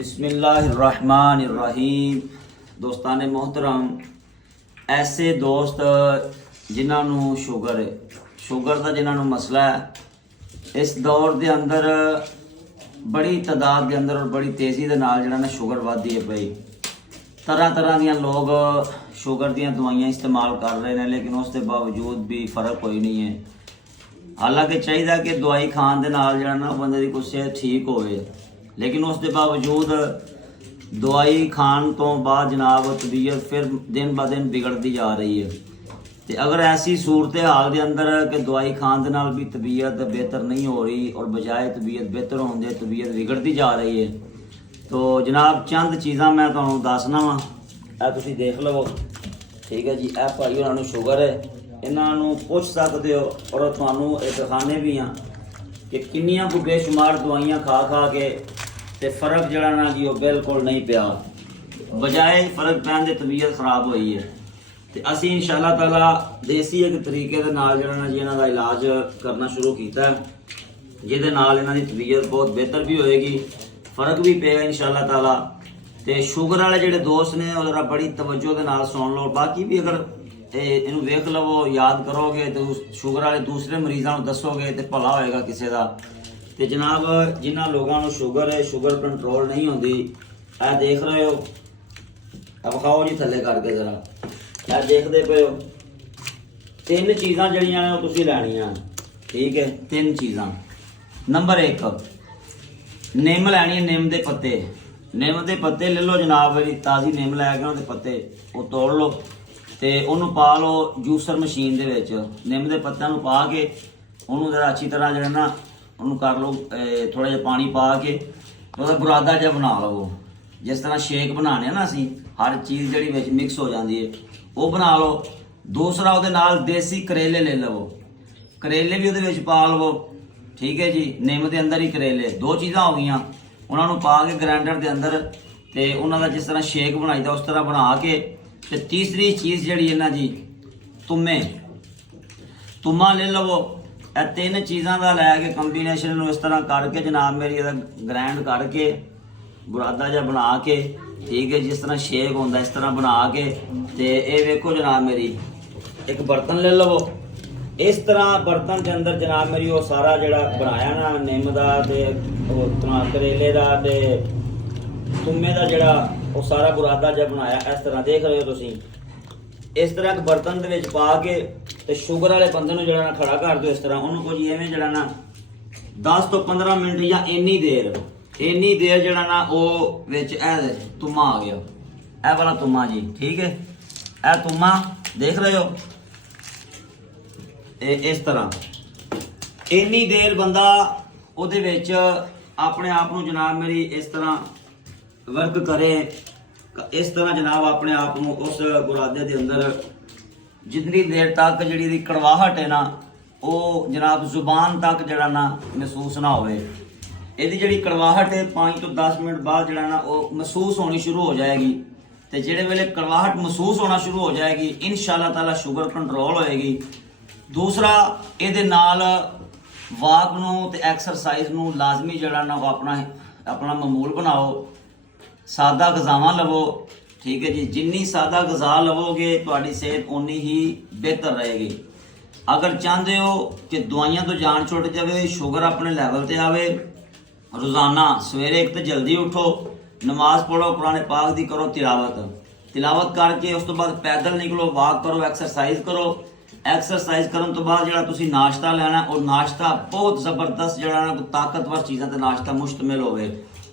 बिस्मिल्लाहिर्रहमानिर्रहीम। दोस्तान मोहतरम, ऐसे दोस्त जिन्होंने शुगर का जिन्होंने मसला है, इस दौर के अंदर बड़ी तादाद के अंदर और बड़ी तेज़ी के नाल जिहड़ा ना शुगर वधदी है पई। तरह तरह दियां लोग शुगर दियां दवाइयां इस्तेमाल कर रहे हैं, लेकिन उसके बावजूद भी फ़र्क कोई नहीं है। हालांकि चाहिए कि दवाई खाण दे नाल जिहड़ा ना बंदे दी कुछ सेहत ठीक होवे, लेकिन उसके बावजूद दवाई खाण तो बाद जनाब तबीयत फिर दिन ब दिन बिगड़ती जा रही है। तो अगर ऐसी सूरत हाल के अंदर कि दवाई खाण दे नाल भी तबीयत बेहतर नहीं हो रही और बजाय तबीयत बेहतर होने तबीयत बिगड़ती जा रही है, तो जनाब चंद चीज़ां मैं तुहानूं दसना वा, तुसीं देख लवो। ठीक है जी, ए भाई उन्होंने शुगर है, इन्हों पुछ सकते हो और तुहानूं एक दिखाने भी हाँ कि किन्नियां को बेशुमार दवाइयां खा खा के ते फ़र्क जड़ा ना जी वो बिल्कुल नहीं पिया, बजाय फ़र्क पैन दे तबीयत खराब हुई है। तो असी इंशाअल्लाह ताला देसी एक तरीके दे नाल जड़ा ना जी इन्हां दा इलाज करना शुरू किया है, जिहदे नाल इन्हां दी तबीयत बहुत बेहतर भी होएगी, फ़र्क भी पेगा इंशाअल्लाह ताला। तो शुगर वाले जिहड़े दोस्त ने वो जरा बड़ी तवज्जो दे नाल सुन लो। बाकी भी अगर इनू वेख लवो, याद करोगे तो शुगर वाले दूसरे मरीजों को दसोगे तो भला होएगा किसी का। तो जनाब जिन्होंने लोगों को शुगर है, शुगर कंट्रोल नहीं होती, ए देख रहे हो, अब खाओ जी थले करके जरा, ए देखते पे हो। तीन चीज़ां जड़ियां ने तुसीं लैणियां, ठीक है, तीन चीज़ां। नंबर एक, निम लैनी है, निम के पत्ते। निम के पत्ते ले लो जनाब, मेरी ताज़ी निम लैके उन्होंने पत्ते वो तोड़ लो, तो उन्होंने पा लो जूसर मशीन के विच। निम के पत्तों पा के उन्होंने जरा अच्छी तरह जो ना उन्होंने कर लो, थोड़ा जिहा पानी पा के उसका बुरादा जिहा बना लवो। जिस तरह शेक बनाने ना असी, हर चीज़ जी मिक्स हो जाती है, वो बना लो। दूसरा वो देसी करेले ले लवो, करेले भी वो पा लवो, ठीक है जी, निम के अंदर ही करेले। दो चीज़ां हो गई, उन्होंने पा के ग्राइंडर के अंदर, तो उन्होंने जिस तरह शेक बनाई था उस तरह बना के। तो तीसरी चीज़ जी है ना जी, तुम्मा ले लवो। यह तीन चीज़ों का लैके कंबीनेशन इस तरह करके जनाब मेरी ग्राइंड करके बुरादा जहा बना के, ठीक है, जिस तरह शेक होता इस तरह बना के। तो ये वेखो जनाब मेरी एक बर्तन ले लवो। इस तरह बर्तन के अंदर जनाब मेरी वो सारा जड़ा बनाया ना निम का करेले का तुम्मे का जड़ा वो सारा बुरादा जहा बनाया, इस तरह देख रहे हो तुसीं। इस तरह एक बर्तन के पा के तो शुगर वाले बंदे को जरा खड़ा कर दो इस तरह। उन्होंने कुछ इवें जरा ना 10 तो 15 मिनट या इन्नी देर जरा ना वो तुम्मा आ गया, ए वाला तुम्मा जी, ठीक है, ए तुम्मा देख रहे हो। इस तरह इन्नी देर बंदा उहदे विच अपने आप को जनाब मेरी इस तरह वर्क करे, इस तरह जनाब अपने आप को उस बुरादे के अंदर जितनी देर तक जी कड़वाहट है ना वो जनाब जुबान तक जरा ना महसूस ना हो। यदि जी कड़वाहट है 5 तो 10 मिनट बाद जरा ना वो महसूस होनी शुरू हो जाएगी। तो जेड़े वेले कड़वाहट महसूस होना शुरू हो जाएगी, इंशाअल्लाह ताला शुगर कंट्रोल होएगी। दूसरा ये नाल वाक नूं ते एक्सरसाइज नूं लाजमी जरा ना अपना मामूल बनाओ। सादा गज़ावां लवो, ठीक है जी, जिन्नी सादा गज़ा लवोगे तुहाडी सेहत उन्नी ही बेहतर रहेगी। अगर चाहते हो कि दवाइयां तो जान छुट जाए, शुगर अपने लैवल ते आवे, रोज़ाना सवेरे एक तो जल्दी उठो, नमाज पढ़ो, कुरान पाक दी करो तिलावत करके उस तो बाद पैदल निकलो, वाक करो, एक्सरसाइज करो। एक्सरसाइज करने तो बाद जरा तुसी नाश्ता लेना, और नाश्ता बहुत ज़बरदस्त जरा ना ताकतवर चीज़ों से नाश्ता मुश्तमिल होवे।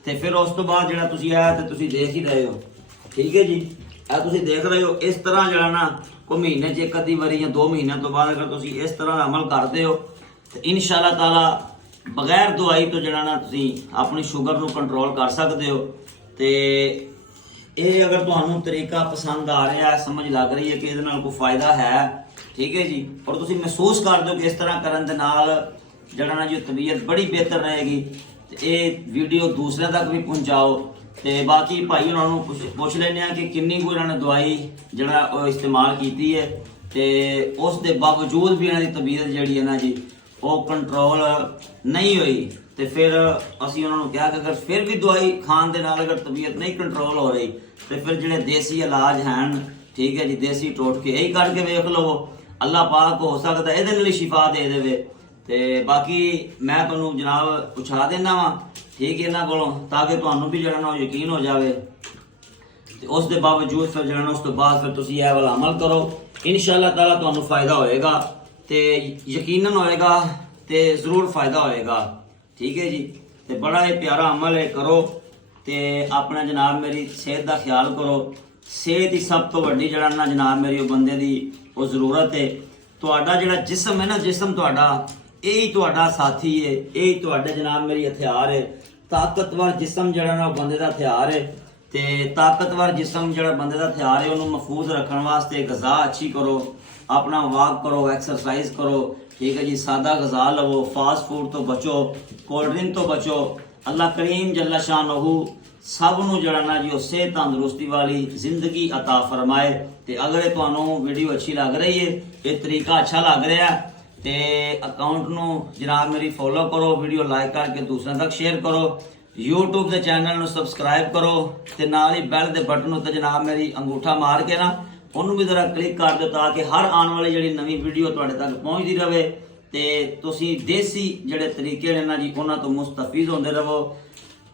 तो फिर उस तो बाद जरा तुसी आया तो तुसी देख ही रहे हो, ठीक है जी, तुसी देख रहे हो। इस तरह जरा ना कोई महीने च एक अद्धी बारी या 2 महीने तो बाद अगर तुसी इस तरह अमल करते हो तो इंशाअल्लाह ताला बगैर दवाई तो जरा ना तुसी अपनी शुगर को कंट्रोल कर सकते हो। तो ये अगर तुहानू तरीका पसंद आ रहा है, समझ लग रही है कि इहदे नाल कोई फायदा है, ठीक है जी, और तुसी महसूस कर दो कि इस तरह करन दे नाल जरा ना जो तबीयत बड़ी बेहतर रहेगी, तो ये वीडियो दूसरे तक भी पहुँचाओ। तो बाकी भाई उन्होंने पुछ लेने कि किन्नी को इन्होंने दवाई जरा इस्तेमाल की है, तो उस दे बावजूद भी इन्हों की तबीयत जी है ना जी वो कंट्रोल नहीं हुई। ਤੇ ਫਿਰ ਅਸੀਂ ਉਹਨਾਂ ਨੂੰ ਕਿਹਾ ਕਿ ਅਗਰ ਫਿਰ ਵੀ ਦਵਾਈ ਖਾਣ ਦੇ ਨਾਲ ਅਗਰ ਤਬੀਅਤ ਨਹੀਂ ਕੰਟਰੋਲ ਹੋ ਰਹੀ ਤੇ ਫਿਰ ਜਿਹੜੇ ਦੇਸੀ ਇਲਾਜ ਹਨ, ਠੀਕ ਹੈ ਜੀ, ਦੇਸੀ ਟੋਟਕੇ ਇਹੀ ਕਰਕੇ ਵੇਖ ਲਵੋ, ਅੱਲਾਹ ਪਾਕ ਹੋ ਸਕਦਾ ਇਹਦੇ ਨਾਲ ਹੀ ਸ਼ਿਫਾ ਦੇ ਦੇਵੇ। ਤੇ ਬਾਕੀ ਮੈਂ ਤੁਹਾਨੂੰ ਜਨਾਬ ਪੁੱਛਾ ਦੇਣਾ ਵਾ, ਠੀਕ ਹੈ, ਇਹਨਾਂ ਕੋਲੋਂ, ਤਾਂ ਕਿ ਤੁਹਾਨੂੰ ਵੀ ਜਿਹੜਾ ਨਾ ਉਹ ਯਕੀਨ ਹੋ ਜਾਵੇ। ਤੇ ਉਸ ਦੇ ਬਾਵਜੂਦ ਫਿਰ ਜਿਹੜਾ ਉਸ ਤੋਂ ਬਾਅਦ ਫਿਰ ਤੁਸੀਂ ਇਹ ਵਾਲਾ ਅਮਲ ਕਰੋ, ਇਨਸ਼ਾਅੱਲਾ ਤਾਲਾ ਤੁਹਾਨੂੰ ਫਾਇਦਾ ਹੋਏਗਾ ਤੇ ਯਕੀਨਨ ਹੋਏਗਾ ਤੇ ਜ਼ਰੂਰ ਫਾਇਦਾ ਹੋਏਗਾ, ਠੀਕ ਹੈ ਜੀ। ਤੇ ਬੜਾ ਹੀ ਪਿਆਰਾ ਅਮਲ ਹੈ, ਕਰੋ ਤੇ ਆਪਣਾ ਜਨਾਬ ਮੇਰੀ ਸਿਹਤ ਦਾ ਖਿਆਲ ਕਰੋ। ਸਿਹਤ ਹੀ ਸਭ ਤੋਂ ਵੱਡੀ ਜਿਹੜਾ ਨਾ ਜਨਾਬ ਮੇਰੀ ਉਹ ਬੰਦੇ ਦੀ ਉਹ ਜ਼ਰੂਰਤ ਹੈ। ਤੁਹਾਡਾ ਜਿਹੜਾ ਜਿਸਮ ਹੈ ਨਾ, ਜਿਸਮ ਤੁਹਾਡਾ ਇਹ ਹੀ ਤੁਹਾਡਾ ਸਾਥੀ ਹੈ, ਇਹ ਹੀ ਤੁਹਾਡੇ ਜਨਾਬ ਮੇਰੀ ਹਥਿਆਰ ਹੈ। ਤਾਕਤਵਰ ਜਿਸਮ ਜਿਹੜਾ ਨਾ ਉਹ ਬੰਦੇ ਦਾ ਹਥਿਆਰ ਹੈ ਤੇ ਤਾਕਤਵਰ ਜਿਸਮ ਜਿਹੜਾ ਬੰਦੇ ਦਾ ਹਥਿਆਰ ਹੈ ਉਹਨੂੰ ਮਹਿਫੂਜ਼ ਰੱਖਣ ਵਾਸਤੇ ਗ਼ਜ਼ਾ ਅੱਛੀ ਕਰੋ, ਆਪਣਾ ਵਾਕ ਕਰੋ, ਐਕਸਰਸਾਈਜ਼ ਕਰੋ, ਠੀਕ ਹੈ ਜੀ। ਸਾਦਾ ਗ਼ਜ਼ਾ ਲਵੋ, ਫਾਸਟ ਫੂਡ ਤੋਂ ਬਚੋ, ਕੋਲਡ ਡਰਿੰਕ ਤੋਂ ਬਚੋ। ਅੱਲਾਹ ਕਰੀਮ ਜੱਲਾ ਸ਼ਾਨਹੂ ਸਭ ਨੂੰ ਜਿਹੜਾ ਨਾ ਜੀ ਉਹ ਸਿਹਤ ਤੰਦਰੁਸਤੀ ਵਾਲੀ ਜ਼ਿੰਦਗੀ ਅਤਾ ਫਰਮਾਏ। ਤੇ ਅਗਰ ਇਹ ਤੁਹਾਨੂੰ ਵੀਡੀਓ ਅੱਛੀ ਲੱਗ ਰਹੀ ਹੈ, ਇਹ ਤਰੀਕਾ ਅੱਛਾ ਲੱਗ ਰਿਹਾ ਤੇ ਅਕਾਊਂਟ ਨੂੰ ਜਨਾਬ ਮੇਰੀ ਫੋਲੋ ਕਰੋ, ਵੀਡੀਓ ਲਾਈਕ ਕਰਕੇ ਦੂਸਰਿਆਂ ਤੱਕ ਸ਼ੇਅਰ ਕਰੋ, YouTube ਦੇ ਚੈਨਲ ਨੂੰ ਸਬਸਕ੍ਰਾਈਬ ਕਰੋ ਤੇ ਨਾਲ ਹੀ ਬੈਲ ਦੇ ਬਟਨ ਉੱਤੇ ਜਨਾਬ ਮੇਰੀ ਅੰਗੂਠਾ ਮਾਰ ਕੇ ਨਾ ਉਹਨੂੰ ਵੀ ਜ਼ਰਾ ਕਲਿੱਕ ਕਰ ਦਿਓ, ਤਾਂ ਕਿ ਹਰ ਆਉਣ ਵਾਲੀ ਜਿਹੜੀ ਨਵੀਂ ਵੀਡੀਓ ਤੁਹਾਡੇ ਤੱਕ ਪਹੁੰਚਦੀ ਰਹੇ ਤੇ ਤੁਸੀਂ ਦੇਸੀ ਜਿਹੜੇ ਤਰੀਕੇ ਨੇ ਨਾ ਜੀ ਉਹਨਾਂ ਤੋਂ ਮੁਸਤਫੀਜ਼ ਹੁੰਦੇ ਰਹੋ।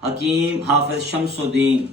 ਹਕੀਮ ਹਾਫਿਜ਼ ਸ਼ਮਸੁਦੀਨ।